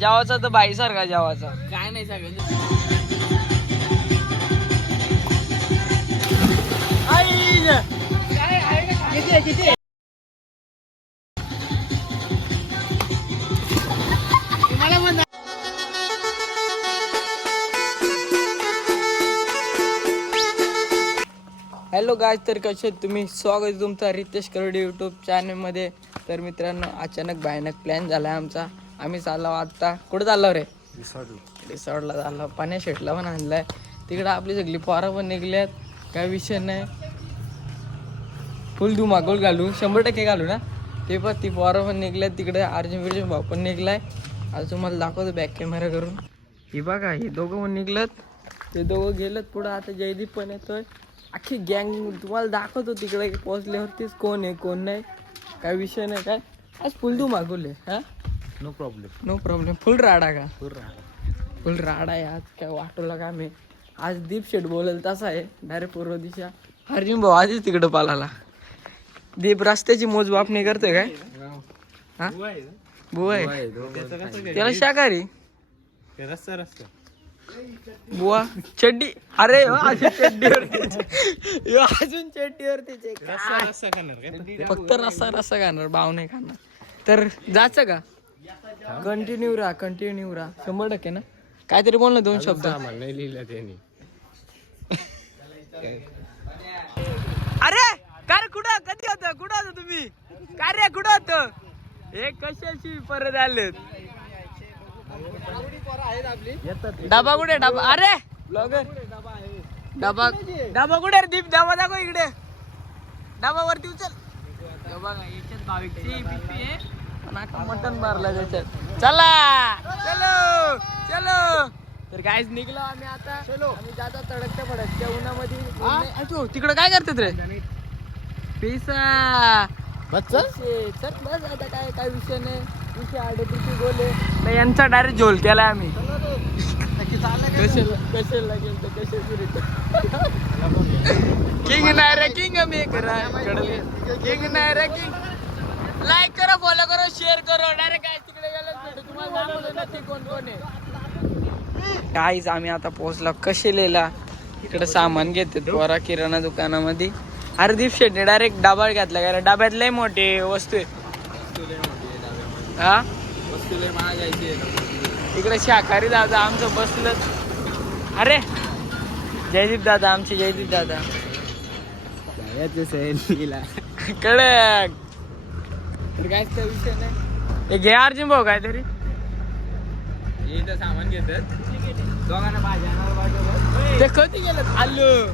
जेवाचा तर बाई सारखा जेवाचा काय नाही किती हॅलो गाय, तर कसे आहेत तुम्ही? स्वागत आहे तुमचा रितेश करडे यूट्यूब चॅनलमध्ये. तर मित्रांनो, अचानक भयानक प्लॅन झाला आहे आमचा. आम्ही चाललो आता कुठं चाललो रे? रिसॉर्टला चाललो. पाण्या शेटला पण आणलाय. तिकडं आपली सगळी पोरं पण निघल्यात, काय विषय नाही. फुल धुमाकूळ घालू, 100% घालू ना. ते पण ती पोरं पण निघल्यात तिकडे. अर्जुन भाऊ पण निघलाय. आज तुम्हाला दाखवतो बॅक कॅमेरा करून. हे बघा, हे दोघं पण निघलत. ते दोघं गेलत पुढं. आता जयदीप पण येतोय. अख्खी गँग तुम्हाला दाखवतो तिकडे पोहोचल्यावरतीच कोण आहे कोण नाही, काय विषय नाही. काय आज फुल धुमाकूळ हा, नो प्रॉब्लेम. फुल राडा का? फुल राडा आहे आज. काय वाटवलं का मी आज दीप शेट बोलेल तसा आहे. डायरेक्ट पूर्व दिशा. अर्जुन भाऊ आधीच तिकडं पालाला. दीप रस्त्याची मोजमाप नाही करतोय काय? हा बुवा आहे त्याला शाकाहारी रस्ता बुवा चड्डी. अरे अजून चड्डीवरतीच फक्त रस्सा खाणार, भाव नाही खाणार. तर जायचं का? कंटिन्यू राहा 100% ना. काहीतरी बोल ना, 2 शब्द. नाही लिहिलं त्यांनी. अरे काय कुठं कधी होतं तुम्ही? काय रे कुठं होतं? हे कशाशी परत आलेत? डबा कुठे? डबा अरे ब्लॉगर डबा कुठे? दीप डबा दाखव इकडे. डबा वरती उचल. बघा याच्यात भाविकची बीपी आहे, पण आता मटन मारला त्याच्यात. चलो. तर काहीच निघलो आम्ही आता. आम्ही जाता तडकत्या फडकत्या उन्हामध्ये. तिकडं काय करतात रे? पैसा बस आता काय विषय नाही. विषय आडे बोले यांचा डायरेक्ट झोल केला आम्ही. कशाला गेलं किंग नाही रे किंग. आम्ही किंग नाही रे किंग. लाईक करा, फॉलो करा, शेअर करा. डायरेक्ट काय तिकडे गेलं तुम्हाला दाखवलं कोण आहे. काहीच आम्ही आता पोहोचलो कशेलेला. इकडे सामान घेते पोरा किराणा दुकानामध्ये. हरदीप शेट्टी डायरेक्ट डबा घातला, कारण डब्यात लय मोठे वस्तू आहे. हा इकडे शाकाहारी दादा आमचं बसलं. अरे जयदीप दादा, आमचे जयदीप दादा कडक. तर काय विषय नाही. हे घे अर्जुन भाऊ काहीतरी सामान घेतात. दोघांना भाज्या ते कधी गेलं आलू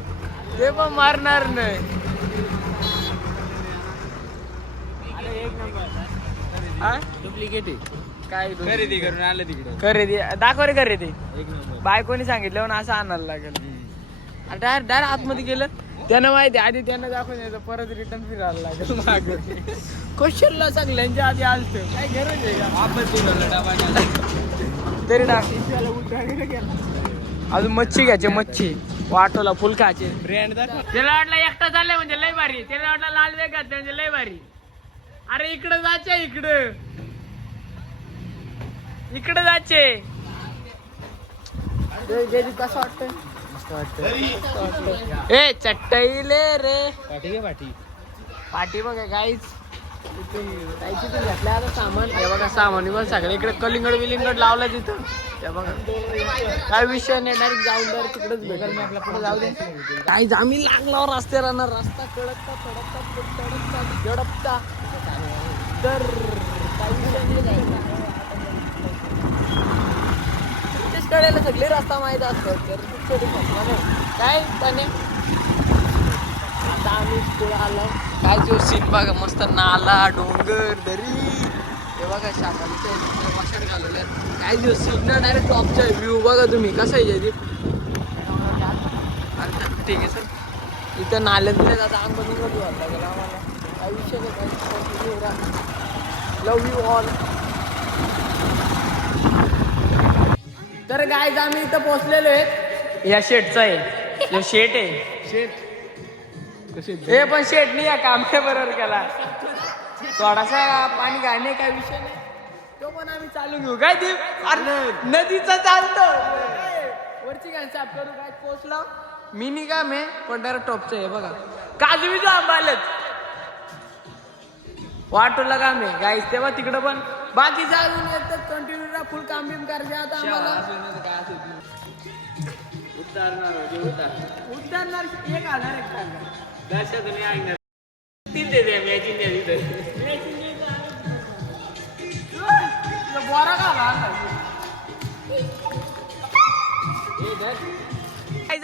ते पण मारणार नाही. डुप्लिकेट आहे. काय खरेदी करून आलं तिकडे. खरेदी दाखव रे. खरेदी एक नंबर. बायकोनी सांगितलं म्हणून असं आणायला लागेल. डायरेक्ट आतमध्ये गेलं. त्यानं माहिती आधी त्यानं दाखवून यायचं, परत रिटर्न फिरायला लागेल मागं. क्वेश्चनला सगळ्यांच्या आधी आलत. काय गरज आहे का? आपण तरी अजून मच्छी घ्यायची. मच्छी वाटोला फुल खायचे. ब्रँड दाखव. त्याला वाटलं एकटा चाललंय म्हणजे लय भारी. त्याला वाटलं लाल वेग घातलं म्हणजे लय भारी. अरे इकडं जायचे, इकडे जायचे. कसं वाटतंय? ए चट्टईले रे पाठी बघा गाईच. काहीची तर घेतलं आता सामान. हे बघा सामान पण सगळे इकडे कलिंगड विलिंगड लावलं तिथं. ते बघा काय विषय नाही. डायरेक्ट जाऊन तिकडेच भेटेल. मी आपल्या पुढे जाऊ दे. काही आम्ही लागल्यावर रस्ते राहणार. रस्ता कडकता. तर काही विषय नाही. कडेला सगळे रस्ता माहीत असतात. काय त्याने आता आम्ही पुढे आलो. काय जो सीन बघा, मस्त नाला, डोंगर, दरी. हे बघा शाकाहारीचे वाशड घालवले. काय जो सीन ना, डायरेक्ट टॉपचा व्ह्यू बघा तुम्ही. कसं आहे जयदीप? ठीक आहे सर. इथं नाल्यात दिले जातं. अंग निघत लागेल आम्हाला. काय विषय नाही. लव यू ऑल. तर गाईज आम्ही इथं पोहोचलेलो आहे. या शेटचा आहे जो शेट आहे. हे पण शेटणी या काम बरोबर केला. थोडासा पाणी घालणे काय विषय नाही, तो पण आम्ही चालू घेऊ. काय ती नदीचा चालतो वरची घाण साफ करू. काय पोचलो मिनी काम आहे पण डायरेक्ट टॉपचं आहे बघा. काजवीचं आंबालत वाटोला काम आहे गाईस. तेव्हा तिकडं पण बाकी जाऊन येतात कंटिन्यू फुल काम बिम करायचे. आता आम्हाला उतरणार 1,000 बोरा का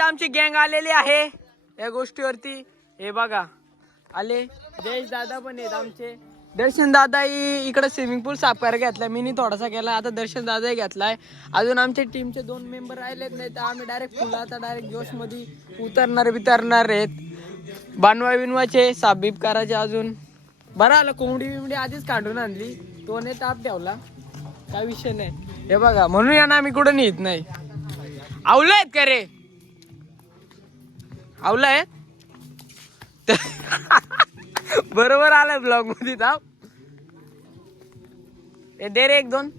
आमची गँग आलेली आहे या गोष्टीवरती. हे बघा आले जयेश दादा पण आहेत आमचे. दर्शन दादा इकडे स्विमिंग पूल साफ करायला घेतलाय. मी थोडासा केला, आता दर्शन दादाही घेतलाय. अजून आमच्या टीमचे 2 मेंबर राहिलेत, नाही तर आम्ही डायरेक्ट फुलाचा डायरेक्ट जोश मध्ये बितरणार आहेत. बांधवा बिनवाचे साफ बीप करायचे. अजून बरं आलं कोंबडी बिंबडी आधीच काढून आणली, तो नाही ताप ठेवला, काय विषय नाही. हे बघा म्हणून या ना आम्ही कुठं नेत नाही. आवलं आहेत का रे? आवलं आहे बरोबर आलाय ब्लॉग मध्ये. ताप दे रे 1-2.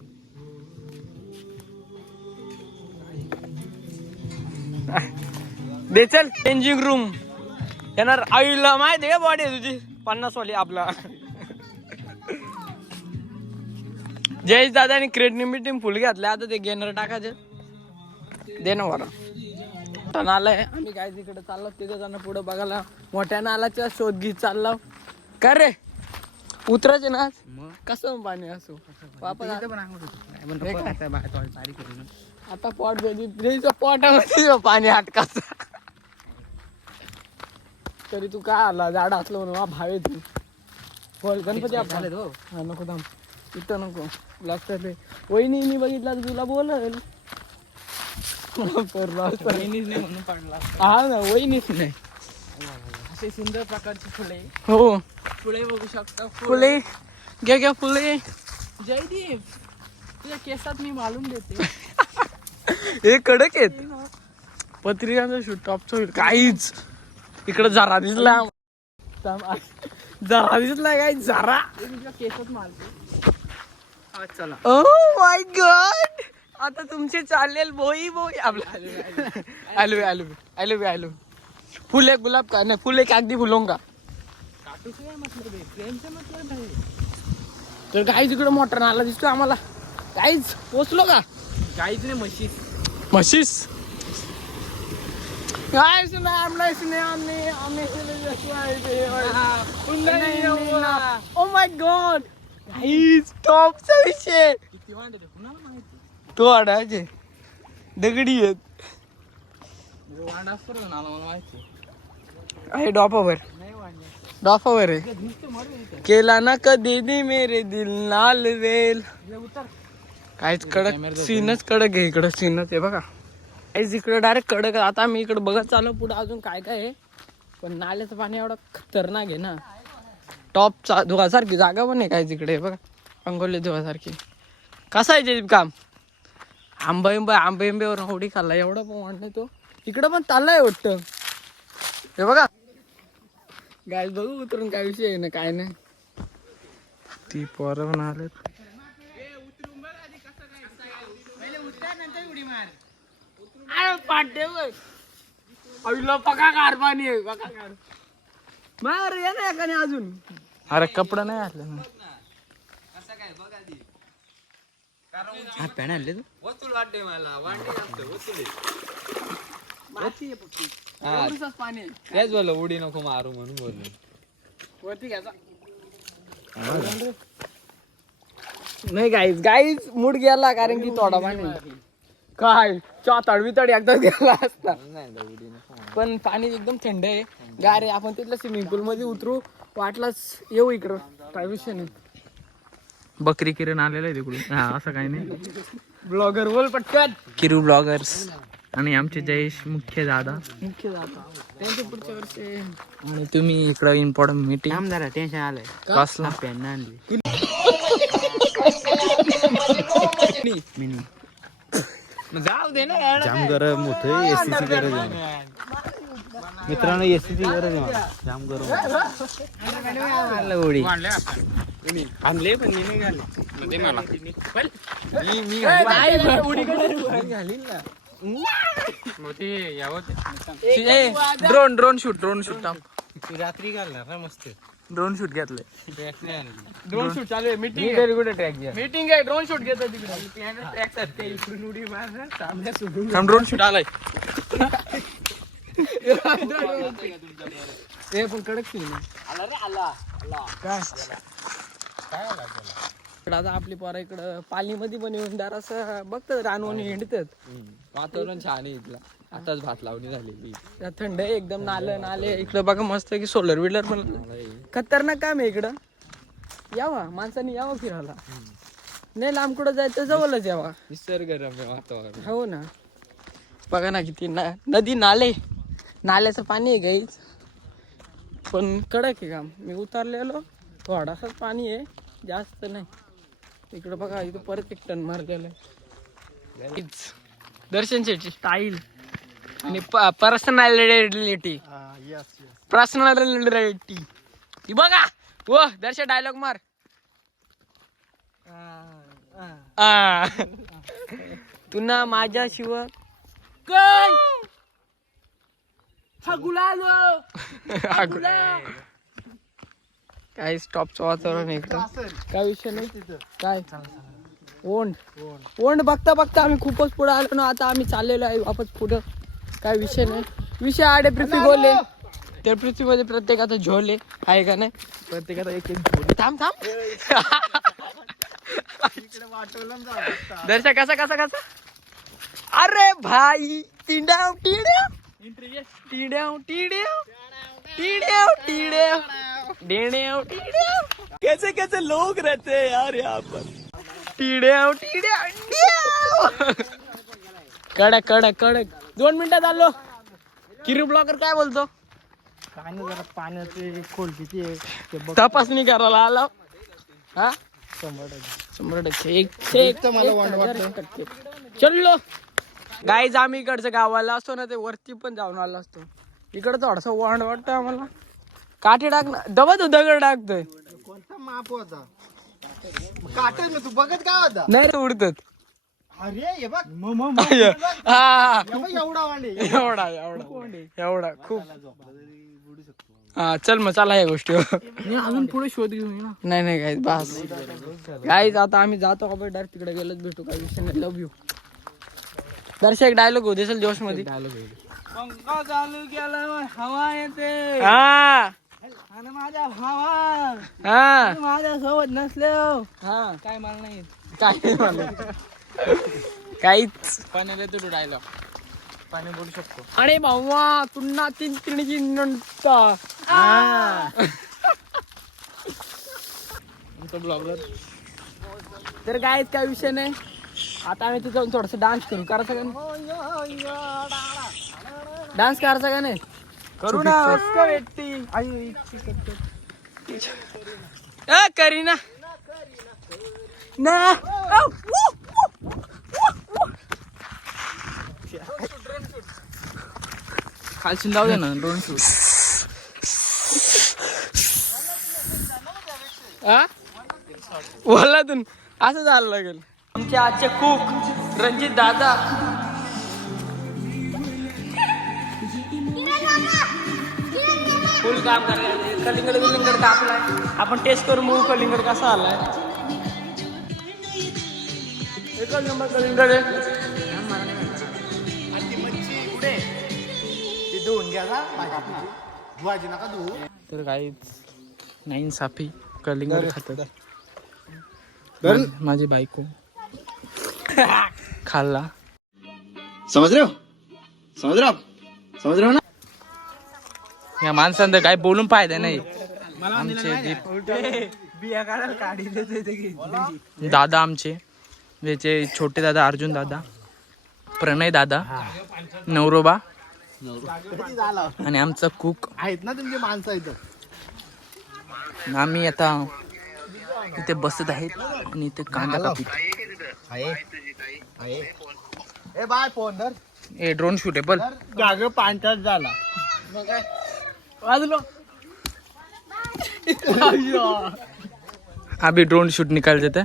दे चल. चेंजिंग रूम येणार आईला माहिती आहे बॉडी तुझी 50 वाली. आपला जयेश दादानी क्रेटनी मीटिंग फुल घातल्या. आता ते गेनर टाकायचे दे ना बरं. नालाय आम्ही काय तिकडे चाललो तिथे जाणं पुढे बघायला मोठ्या नालाच्या शोध घेत चाललो. काय रे उतरायचे ना कसं पाणी असो वापस आता पॉट पोटामध्ये पाणी अटकाच. तरी तू काय आला झाड असलं म्हणून भावे तू बोल गणपती आपला नको थांब इथं नको लागतं. वहिनी बघितला तुला बोलल म्हणून पडला. हा ना वहिनीच नाही. असे सुंदर प्रकारचे फुले. हो फुले बघू शकता. फुले घ्या फुले. जयदीप तुझ्या केसात मी मालून देते. हे कडक आहेत पत्रिकांचा शूट टॉपचं होईल. काहीच इकडं जरा दिसला काय जरा तुझ्या केसात मारते. चला ओ माय गॉड आता तुमचे चालेल बोई आपला आलू फुले गुलाब का नाही फुले कागदी फुलों का तर काहीच इकडे मोटर नाला दिसतो आम्हाला. काहीच पोचलो का? काहीच नाही. म्हशीस काहीच नाही. ओ माय गॉड काहीच टॉपचा विषय. तो आडायचे दगडी आहेत डॉफावर आहे. केला ना कधी मेरे दिल नाल वेल. काहीच कडक सीनच कडक आहे इकडं. सीनच आहे बघा काहीच इकडं डायरेक्ट कडक. आता मी इकडं बघत चाललो पुढे अजून काय काय आहे. पण नाल्याचं पाणी एवढं खतरनाक आहे ना. टॉपचा धुवासारखी जागा पण आहे काहीच इकडे बघा. अंगोली धुवासारखी. कसं आहे काम आंब्यावर होडी खाल्ला एवढा पण वाटलं. तो इकडं पण चाललाय वाटतं. हे बघा गाय बघू उतरून काय विषय आहे ना काय नाही. ती पोरं पण आले. अजून अरे कपडा नाही आलं पॅन आणले वतूल वाटते मला पाणी तेच बोल उडी नको मारू म्हणून बोललो वरती घ्यायचा नाही. गाईज मूड गेला कारण की थोडा पाणी काय तडवी एकदा गेला असता. पण पाणी एकदम थंड आहे गार आहे. आपण तिथल्या स्विमिंग पूल मध्ये उतरू वाटलाच येऊ इकडं काय विषय नाही. बकरी किरण आलेलं आहे तिकडून. असं काही नाही. ब्लॉगर बोल पटकन. किरू ब्लॉगर्स आणि आमचे जयेश मुख्य दादा त्यांच्या पुढच्या वर्षी. आणि तुम्ही इकडं इम्पॉर्टंट मीटिंग जरा टेन्शन आलंय कसला पेन आणली जाऊ दे ना. जाम गरम मोठं एसीची गरज आहे. मित्रांनो एसीची गरज आहे मला. जाम गरम गोळी आणले पण मी नाही घाले ते मला ड्रोन शूट रात्री घालणार ना मस्त. ड्रोन शूट घेतलंय. ड्रोन शूट चालू आहे. मीटिंग कुठे ट्रॅक घ्या मीटिंग आहे. ड्रोन शूट घेतो तिकडे. ड्रोन शूट आलाय. ते पण कडक इकडं आता आपली पोरं इकडं पालीमध्ये पण येऊन दार असं बघतात रानवून हिंडतात. वातावरण छान आहे इथलं. आताच भात लावणी झालेली. थंड आहे एकदम. नाले इकडं बघा मस्त की सोलर बिलर पण खतरनाक काम आहे इकडं. यावा माणसाने यावं फिरायला. नाही लांब कुठं जायचं जवळच यावा. निसर्गरम्य वातावरण. हो ना. बघा ना किती नदी नाल्याचं पाणी आहे गाईच. पण कडक आहे काम. मी उतरलेलो थोडासाच पाणी आहे जास्त नाही. इकडं बघा इथं परत एक टन मारलेलं आहे. दर्शन शेटची स्टाईल आणि पर्सनॅलिटी ही बघा. व दर्शन डायलॉग मार. तुला माझ्याशिवाय काय काय स्टॉपचं वातावरण एकदम. काय विषय नाही तिथं. काय ओंड बघता आम्ही खूपच पुढे आलो ना. आता आम्ही चाललेलो आहे वापस पुढं. काय विषय नाही. विषय आडे पृथ्वी बोलले. त्या पृथ्वीमध्ये प्रत्येकाचा झोले आहे का नाही. प्रत्येकाचा एक झोले. थांब दर्शक कसा अरे भाई टिड्याव कैसे लोग रहते हैं यार यहाँ पर. टिड्याव कडक 2 मिनिटात आलो. किरी ब्लॉगर काय बोलतो. काय नाही जरा पाण्याची खोल किती आहे ते बघ. तपासणी करायला आला. हा 100% एक मला वाटतं. चलो गाईज आम्ही इकडचं गावाला असतो ना ते वरती पण जाऊन आला असतो. इकडं थोडासा वांड वाटतं आम्हाला. काठी टाक ना. दगड टाकतोय. कोणता माप होता काटे तू बघत काय होता. नाही रे उडतात. अरे हे बघ हा एवढा वांडे एवढा खूप. हा चल मग चला या गोष्टी अजून पुढे शोध घेऊन नाही गाईज बस गाईज आता आम्ही जातो आपण डायरेक्ट तिकडे गेलोच भेटू. काही विषय नाही. Love you. दर्शक एक डायलॉग होते चल जोश मध्ये. पंखा चालू केला हवा येते हा आणि माझ्या भावा हा माझ्या सोबत नसले हा काय मला नाही काहीच. पाण्याला तू डायलॉग पाणी बोलू शकतो. अरे भावा पुन्हा 3 नंतर ब्लॉगर. तर गाईच काय विषय नाही. आता आम्ही तिथं थोडस डान्स करू. करायचं का डान्स करायचा का नाही. करू ना करी ना खालसून जाऊ दे ना ड्रोन शूट. वल्लातून असं झालं लागेल. आमचे आजचे कुक रणजित दादा. फुल काम करायला. कलिंगड कापलाय. आपण टेस्ट करून बघू कलिंगड कसा आलाय. एकच नंबर कलिंगड आहे. तर काहीच नाही साफी कलिंगड खातात. माझी बायको खाल्ला. समझ रहे हो ना. या माणसांना काय बोलून फायदा नाही. आमचे दादा आमचे याचे छोटे दादा अर्जुन दादा प्रणय दादा नवरोबा आणि आमचा कुक आहेत ना तुमचे माणसं आहेत. आम्ही आता इथे बसत आहेत आणि इथे कांदा कापित. ए बाय फोन धर. ए ड्रोन शूट आहे पण जाग पांढराच झाला. वाजलो. अभी ड्रोन शूट निकाल देते.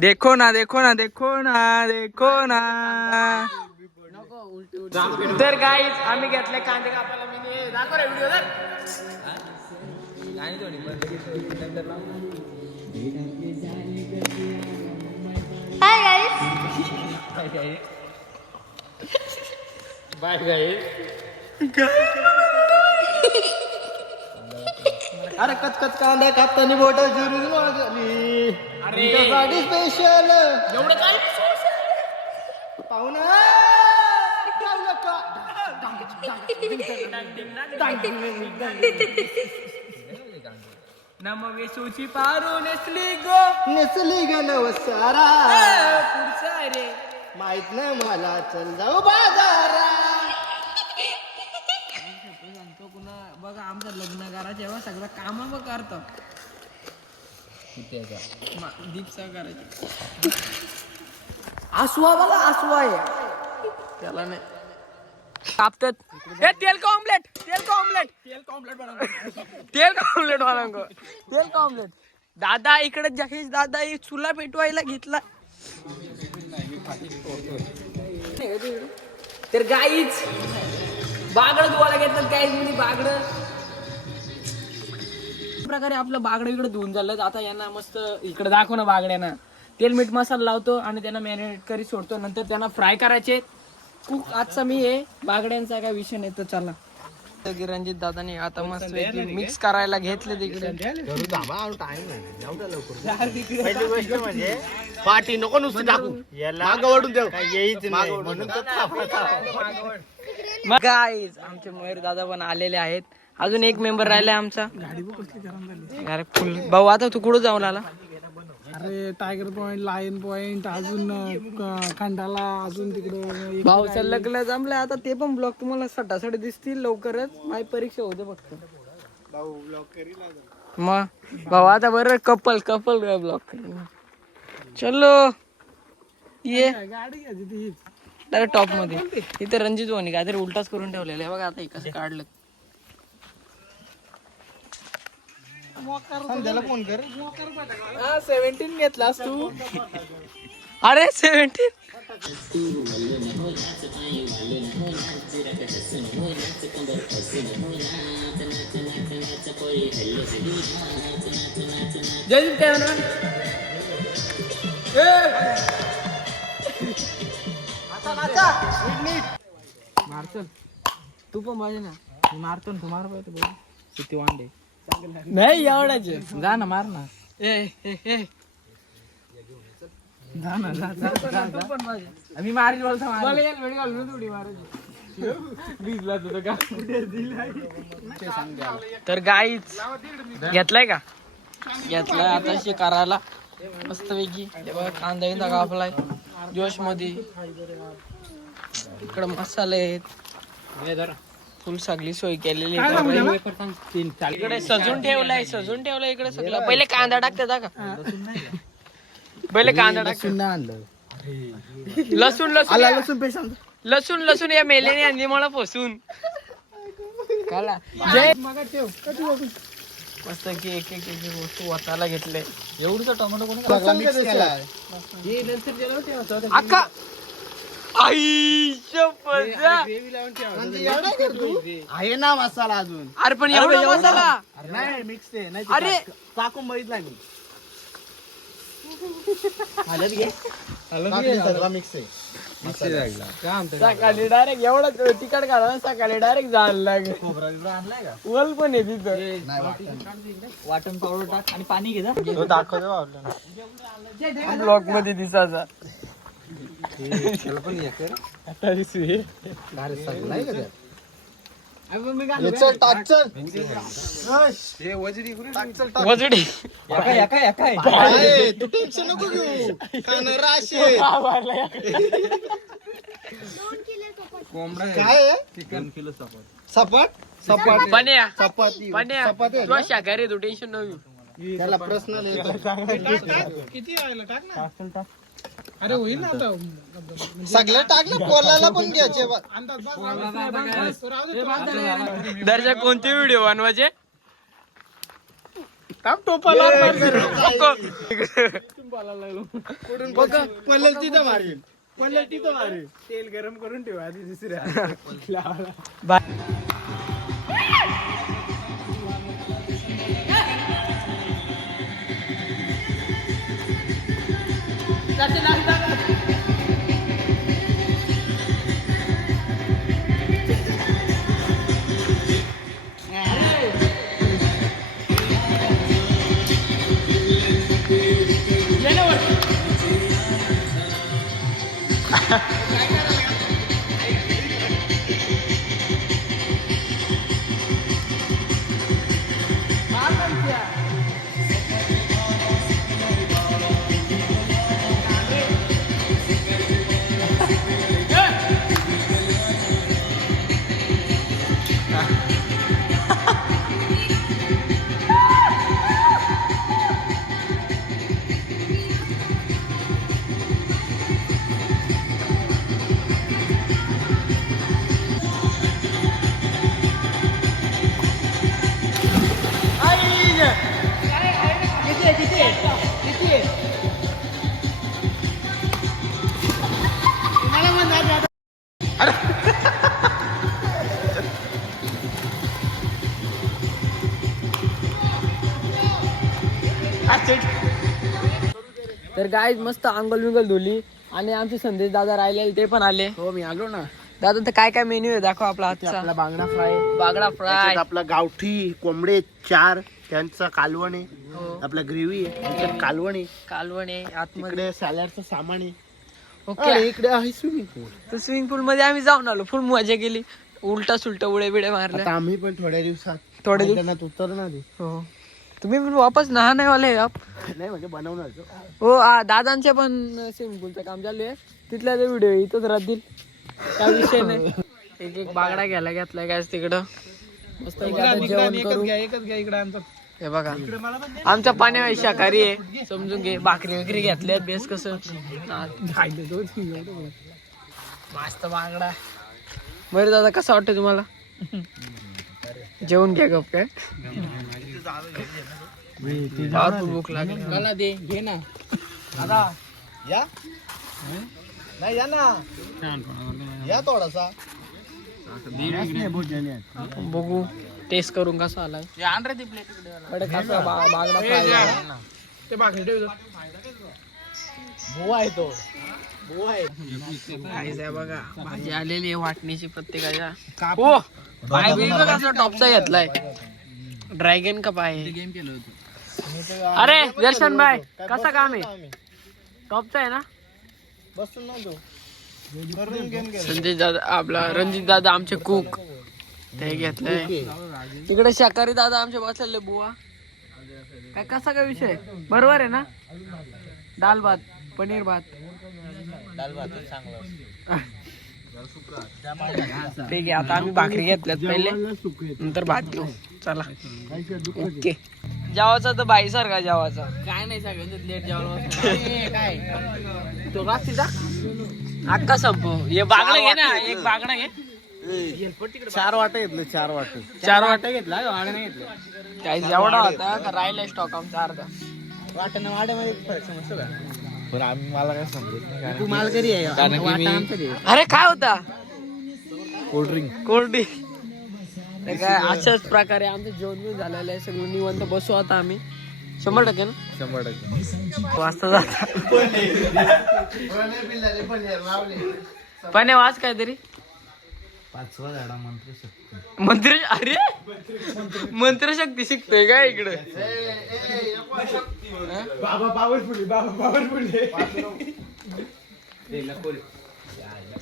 देखो ना देखो ना देखो ना देखो ना. तर गाईज आम्ही घेतले कांदे कापायला. मी दाखव रे video. Hi guys. Bye guys. अरे कचकच कांदा कापताना बोट जुरून वाजली. तुमच्यासाठी स्पेशल एवढं काय पाहुणा गावलं का? नमवेशूची पारू नेसली गो. नेसली ग नवसारा पुढचा रे. माहित नाही मला चल जाऊ बाजारा. बघा आमचं लग्न करायचं जेव्हा सगळं काम बघ करतो दीप करायचे. आसवा बघा आसवा आहे त्याला नाही कापतात. ए तेल का ऑमलेट. तेल का ऑमलेट. तेल का ऑमलेट बनवतो. तेल का ऑमलेट बनवतो. तेल का ऑमलेट. दादा इकडे जगेश दादा एक चुला पेटवायला घेतला. तर गाईच बागड धुवायला घेतलं. गाईज म्हणजे बागड प्रकारे आपलं बागड इकडे धुवून झालं. आता यांना मस्त इकडे दाखव ना बागड्यांना. तेल मीठ मसाला लावतो आणि त्यांना मॅरिनेट करी सोडतो. नंतर त्यांना फ्राय करायचे. कुक आजचा मी आहे. बागड्यांचा काय विषय नाही. तर चला रणजित दादाने आता मस्त मिक्स करायला घेतले तिकडे. पहिली गोष्ट म्हणजे पाठी नको नुसतं टाकू. याला मागं वळून देऊ. येईच नाही म्हणून गाईज आमचे मयूर दादा पण आलेले आहेत. अजून एक मेंबर राहिलाय आमचा. अरे फुल भाऊ आता तू कुठं जाऊन आला. अरे टायगर पॉइंट, लायन पॉइंट, अजून खंडाला, अजून तिकडे भाऊचं लग्न जमलंय आता. ते पण ब्लॉग तुम्हाला सटासट दिसतील लवकरच. माझी परीक्षा होते फक्त. मग भाऊ आता बरं कपल ब्लॉग करेल. चलो ये गाडी घ्यायची ती हीच. डायरेक्ट टॉप मध्ये. इथे रणजित भाऊनी काहीतरी उलटाच करून ठेवलेला आहे बघा. आता हे कसं काढलं. त्याला फोन कर. 17 घेतलास तू. अरे 17 जय कॅमेरा. मारतो तू पण पाहिजे ना. मी मारतो ना. तू मार पाहिजे किती वांडे. नाही एवढ्याचे. जा ना मार ना. जा ना जा जा. मी मारील बोलतो मला यार वेळ घालून थोडी मारायची. भिजला तुझं का. तर गाईच घेतलाय का. घेतलाय आता शे करायला मस्त पैकी. कांदा बिंदा कापलाय जोश मध्ये. इकडे मसाले आहेत. फुल सगळी सोय केलेली आहे. इकडे सजून ठेवलंय इकडे सगळं. पहिले कांदा टाकतात का. पहिले कांदा टाकतात. लसूण या मेलेने आणली मला पोसून. काला मस्त की एक वस्तू वाचायला घेतले. एवढं टोमॅटो कोणी मिक्स केलाय. अक्का आई आहे ना मसाला अजून. अरे पण एवढा मसाला. नाही मिक्स आहे. नाही अरे टाकून बघितला मी. सगळा मिक्स आहे. सकाळी डायरेक्ट एवढा तिखट घाला. सकाळी डायरेक्ट जायला लागेल. वल पण आहे तिथं. वाटण पावडर टाक आणि पाणी घे. दाखवतो ब्लॉग मध्ये दिसायचा. वजडी तू टेन्शन नको घेऊ. खाणार असे काय सपाट सपाट पन्या चपाती पन्या चपाती तू शाकाहारी तू टेन्शन न घेऊ. त्याला प्रश्न नाही. किती राहिलं टाक ना. अरे होईल ना आता सगळं टाकलं कोलाला पण घ्यायचे अंदाज बस, राहू दे. दर्शक कोणते व्हिडिओ बनवायचे टोपाला पल्लल तिथं मारेल पल्लल तिथं मारेल. तेल गरम करून ठेवा आधी दुसऱ्या तर गाय मस्त अंगल विंगल धुली आणि आमचे संदेश दादा राहिले ते पण आले. हो मी आलो ना. दादा तर काय काय मेन्यू आहे दाखव आपला हातचा. आपला बांगडा फ्राय, बागडा फ्राय, आपला गावठी कोंबडे 4 त्यांचा कालवण आहे, आपला ग्रेव्ही आहे, त्याच्यात कालवण आहे, कालवण आहे आतमध्ये. इकडे सॅलडचं सामान आहे. ओके. अरे, इकडे आहे स्विमिंग पूल. तर स्विमिंग पूल मध्ये आम्ही जाऊन आलो, फुल मजा केली, उलटा सुलटा उड्या बिड्या मारल्या. आता आम्ही पण थोड्या दिवसात थोडे दिवस मैदानात उतरणार आहे. हो. तुम्ही पण वापस नहाने वाले आप. नाही म्हणजे बनवणार तो. हो दादांचे पण स्विमिंग पूलचं काम चालू आहे. तिथल्या ते व्हिडिओ इथंच राहतील, काय विषय नाही. एक एक बागडा घ्यायला घेतलाय काय तिकडं. मस्त जेवण करू. एकच घ्या इकडे आमचं. हे बघा आमच्या पाण्यावर शाकाहारी आहे, समजून घे. भाकरी वगैरे घेतल्या बेस कसं मस्त बागडा. बरं दादा कसं वाटतं तुम्हाला? जेवण घ्या गप काय भरपूर भूक लागली मला दे घे ना दादा. या नाही या ना या थोडासा बघू टेस्ट करून कसा आलाय. कडे कसा बागडा फ्राय झाला. ते भाकरी ठेवतो. बुवा आहे तो बुवा आहे. काहीच आहे बघा, भाजी आलेली आहे वाटणीची प्रत्येकाच्या. हो पाय बिल कसा टॉपचा घेतलाय. ड्रॅगन का पाय आहे. अरे दर्शन भाई कसा काम आहे? टॉपचा आहे ना. बसून ना तो करून गेम संजय दादा आपला रणजित दादा आमचे कुक ते घेतलंय. तिकडे शाकाहारी दादा आमचे बसलेले बुवा. काय कसा काय विषय बरोबर आहे ना. दाल भात पनीर भात ठीक आहे. आता आम्ही भाकरी घेतल्यात पहिले, नंतर भात घेऊ. चला ओके. जेवायचा तर बाई सारखा जेवायचा काय नाही. सगळ्यांचं लेट जेवायला काय तो रात्रीचा अक्का संपव. हे बागडा घे ना, एक बागडा घे. 4 वाटे घेतले 4 वाटे 4 वाटे घेतला वाटे नाही घेतले. काय जेवढा होता का राहिला स्टॉक आमचा अर्धा. वाट्यानं वाड्यामध्ये फरक समजतो का? पण आम्ही मला काय समजत नाही. तू मालकरी आहे. अरे काय होता कोल्ड्रिंक कोल्ड्रिंक. काय अशाच प्रकारे आमचं जेवण बिवण झालेलं आहे. सगळं निवांत बसू आता आम्ही 100% ना 100% वाजता जाता. पण वाच काहीतरी 5वा झाडा मंत्र शक्ती. मंत्र. अरे मंत्रशक्ती शिकतोय का इकडे. बाबा पावरफुल बाबा पावरफुल.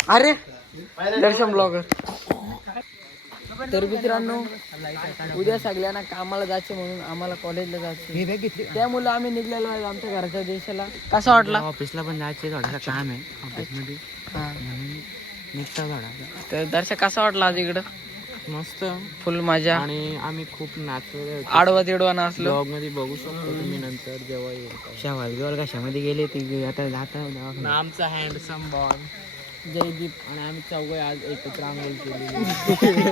अरे दर्शन ब्लॉगर. तर मित्रांनो उद्या सगळ्यांना कामाला जायचं म्हणून आम्हाला कॉलेजला जायचं, त्यामुळे आम्ही निघलेलो आहे आमच्या घरच्या देशाला. कसा वाटला? ऑफिसला पण जायचे, थोडासा काम आहे ऑफिसमध्ये. हा. निघता थोडा. तर दर्शक कसा वाटला आज इकडं? मस्त फुल मजा आणि आम्ही खूप नाचलो. आडवा तिडवा नाचलो. ब्लॉग मध्ये बघू शकतो तुम्ही नंतर जेव्हा येईल. शावालगीवर कशामध्ये गेले ते आता जाता आमचा हँडसम बॉन जयदीप आणि आम्ही चौघे आज एकत्र आंघोळ केली.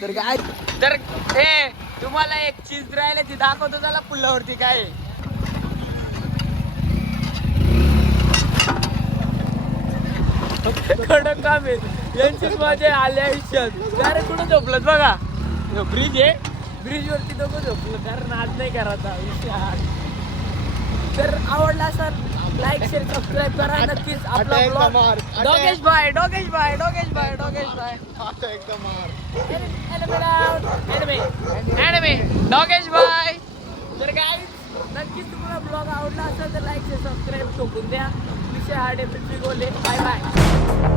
तर काय तर हे तुम्हाला एक चीज राहिले ती दाखवतो त्याला पुलावरती काय आहे. कडक काम आहे यांचीच मजा आल्या आयुष्यात. अरे कुठं झोपलत बघा ब्रिज आहे ब्रिज वरती दोघं झोपलं कारण आज नाही करायचा विषय. तर आवडला असेल लाईक शेअर सबस्क्राईब करा नक्कीच. आपला ब्लॉग डोगेश भाई डोगेश भाई डोगेश भाई डोगेश भाई डोगेश भाई. तर काय नक्कीच तुम्हाला ब्लॉग आवडला असेल तर लाईक शेअर सबस्क्राईब ठोकून द्या. विषय हा डेफिनेटली गोले. Bye bye.